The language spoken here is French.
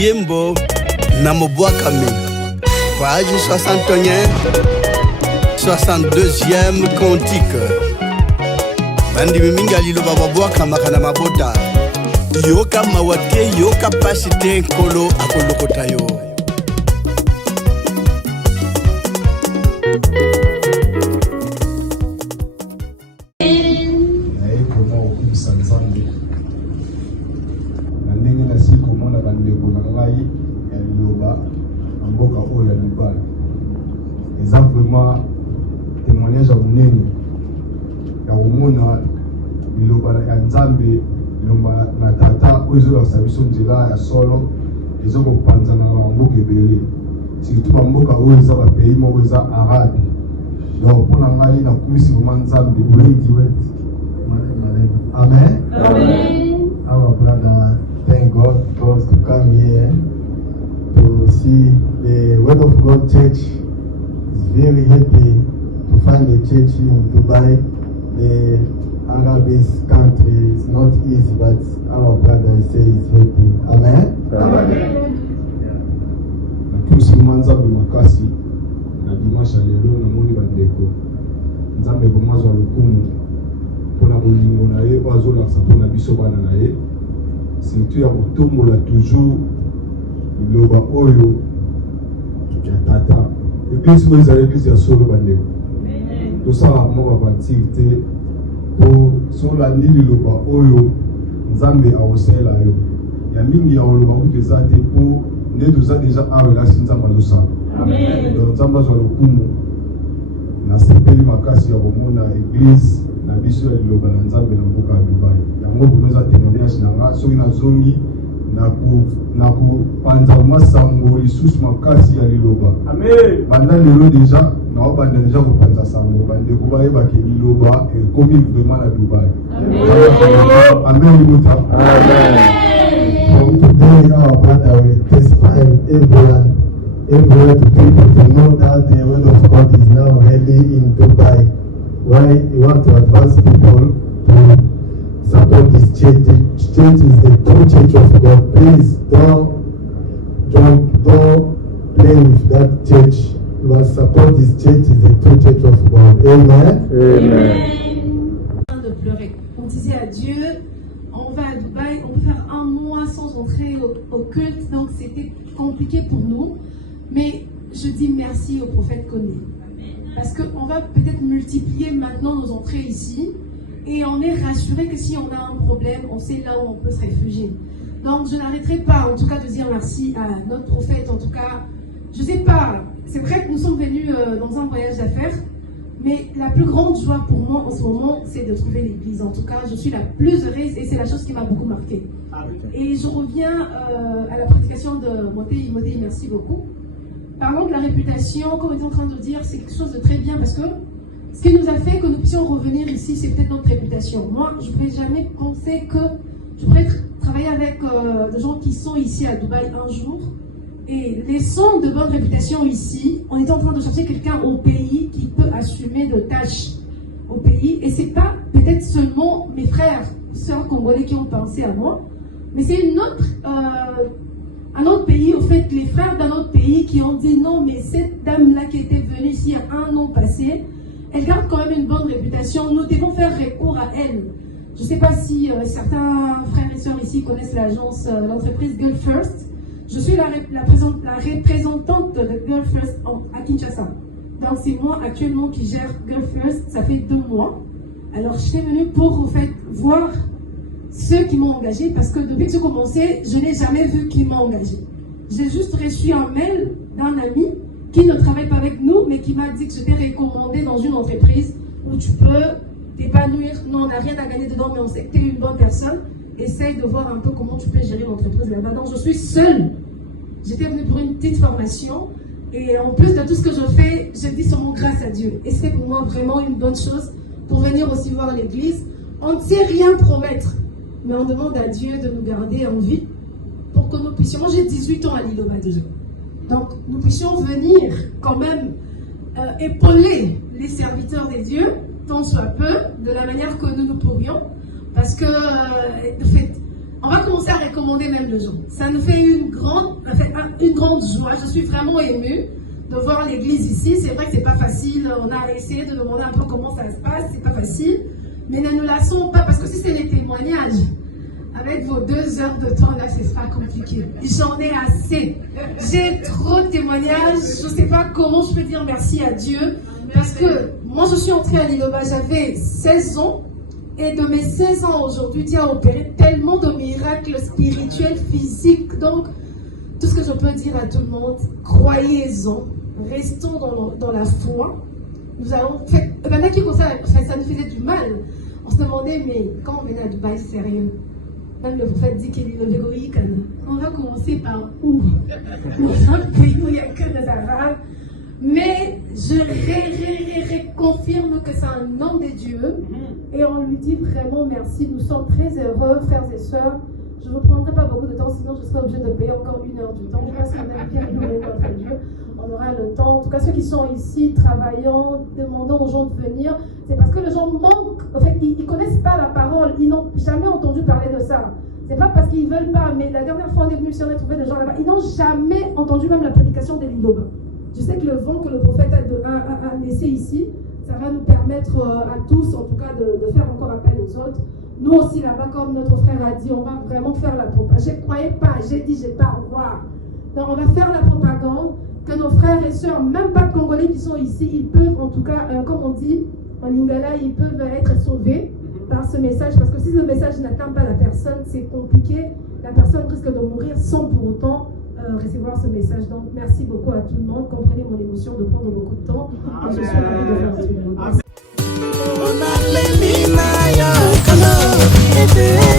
Yembo Namoboakame page 61 62e cantique Bandi Miminga Lilo Bababoaka Makana Mabota Yoka Mawate Yoka Pasite Kolo Akolokotayo Vraiment témoignage à Mouneni. Ya umona liloba ya Nzambe liloba na tata ozo la sabiso nzela ya solo ezo ko panzana na mboka ebele. Surtout mboka ozo ba pays moko za arabe. Donc pona ngai na kumisi ko Nzambe bulingi wet. Amen. Amen. Our brother, thank God to come here to see the Word of God Church. Very happy to find a church in Dubai. The Arabist country is not easy, but our brother says happy. Amen. Na kusi Nzambe makasi na dimanche lelo na moni bandeko. Nzambe bomazwa lokumu pona bolingo na ye bazo la sapona biso bana na ye. Surtout ya kotombola toujours loba oyo ya tata. Église où ils allaient l'église à solo bandé. Tout ça a moi va partir pour sur la nili le bas oyo Nzambe a osela yo. Ya mingi ya oloba ku za te pour ne tout ça déjà a relation Nzambe zo ça. Amen. Donc Nzambe zo lokumu na sepeli makasi ya komona église na biso ya loba na Nzambe na mboka ya Dubai. Ya ngo kumeza témoignage na nga soki na zongi na ku panza masango lisusu makasi ya liloba. Amen. Banda lelo déjà na obanda déjà ku panza sango bande ko bayeba ke liloba e komi vraiment na Dubai. Amen. Amen. Amen. From today our brother will testify everywhere to people to know that the word of God is now really in Dubai. Why you want to advance people to support this church. This church is the true church of God. Please don't play with that church. You must support this church. Is the true church of God. Amen. Amen. De pleurer. On disait à Dieu, on va à Dubaï, on peut faire un mois sans entrer au culte, donc c'était compliqué pour nous. Mais je dis merci au prophète Koné. Parce qu'on va peut-être multiplier maintenant nos entrées ici. Et on est rassuré que si on a un problème, on sait là où on peut se réfugier. Donc je n'arrêterai pas en tout cas de dire merci à notre prophète. En tout cas, je ne sais pas, c'est vrai que nous sommes venus dans un voyage d'affaires, mais la plus grande joie pour moi en ce moment, c'est de trouver l'église. En tout cas, je suis la plus heureuse et c'est la chose qui m'a beaucoup marquée. Et je reviens à la prédication de Motei, merci beaucoup. Parlons de la réputation, comme on est en train de dire, c'est quelque chose de très bien parce que ce qui nous a fait que nous puissions revenir ici, c'est peut-être notre réputation. Moi, je ne pouvais jamais penser que je pourrais travailler avec des gens qui sont ici à Dubaï un jour. Et laissons de bonne réputation ici. On est en train de chercher quelqu'un au pays qui peut assumer de tâches au pays. Et ce n'est pas peut-être seulement mes frères, sœurs congolais qui ont pensé à moi, mais c'est un autre pays, au fait, les frères d'un autre pays qui ont dit non, mais cette dame-là qui était venue ici il y a un an passé, elle garde quand même une bonne réputation. Nous devons faire recours à elle. Je ne sais pas si certains frères et sœurs ici connaissent l'agence, l'entreprise Girl First. Je suis la représentante de Girl First à Kinshasa. Donc c'est moi actuellement qui gère Girl First. Ça fait 2 mois. Alors je suis venue pour en fait voir ceux qui m'ont engagé parce que depuis que j'ai commencé, je n'ai jamais vu qui m'a engagé. J'ai juste reçu un mail d'un ami qui ne travaille pas avec nous, mais qui m'a dit que j'étais recommandée dans une entreprise où tu peux t'épanouir. Non, on n'a rien à gagner dedans, mais on sait que tu es une bonne personne. Essaye de voir un peu comment tu peux gérer l'entreprise là-bas. Donc, je suis seule. J'étais venue pour une petite formation. Et en plus de tout ce que je fais, je dis seulement grâce à Dieu. Et c'est pour moi vraiment une bonne chose pour venir aussi voir l'église. On ne sait rien promettre, mais on demande à Dieu de nous garder en vie pour que nous puissions. Moi, j'ai 18 ans à Liloba déjà. Donc, nous puissions venir quand même épauler les serviteurs des dieux, tant soit peu, de la manière que nous pourrions. Parce que, de fait, on va commencer à recommander même le jour. Ça nous fait une grande joie. Je suis vraiment émue de voir l'église ici. C'est vrai que c'est pas facile. On a essayé de demander un peu comment ça se passe. C'est pas facile. Mais ne nous lassons pas parce que si c'est les témoignages, avec vos 2 heures de temps là, ce sera compliqué. J'en ai assez. J'ai trop de témoignages. Je sais pas comment je peux dire merci à Dieu. Parce que moi, je suis entrée à l'Iloba, j'avais 16 ans. Et de mes 16 ans aujourd'hui, Dieu a opéré tellement de miracles spirituels, physiques. Donc, tout ce que je peux dire à tout le monde, croyez-en, restons dans la foi. Nous allons fait, maintenant ça nous faisait du mal. On se demandait, mais quand on venait à Dubaï, sérieux, même le prophète dit qu'il est le héroïque. On va commencer par où? Dans un pays où il n'y a que des Arabes. Mais je confirme que c'est un homme de Dieu et on lui dit vraiment merci. Nous sommes très heureux, frères et sœurs. Je ne vous prendrai pas beaucoup de temps, sinon je serai obligée de payer encore 1 heure du temps. Je pense qu'on a bien loué notre Dieu. On aura le temps. En tout cas, ceux qui sont ici, travaillant, demandant aux gens de venir, c'est parce que les gens manquent. En fait, ils ne connaissent pas la parole. Ils n'ont jamais entendu parler de ça. C'est pas parce qu'ils ne veulent pas, mais la dernière fois on est venu, si on a trouvé des gens là-bas, ils n'ont jamais entendu même la prédication de l'Iloba. Je sais que le vent que le prophète a laissé ici, ça va nous permettre à tous, en tout cas, de faire encore appel aux autres. Nous aussi, là-bas, comme notre frère a dit, on va vraiment faire la propagande. Je ne croyais pas, j'ai dit, j'ai pas au revoir. Donc, on va faire la propagande, que nos frères et sœurs, même pas de Congolais qui sont ici, ils peuvent, en tout cas, comme on dit en lingala, ils peuvent être sauvés par ce message. Parce que si ce message n'atteint pas la personne, c'est compliqué. La personne risque de mourir sans pour autant recevoir ce message. Donc, merci beaucoup à tout le monde. Comprenez mon émotion de prendre beaucoup de temps. Et je suis ravie de faire tout le monde. Merci.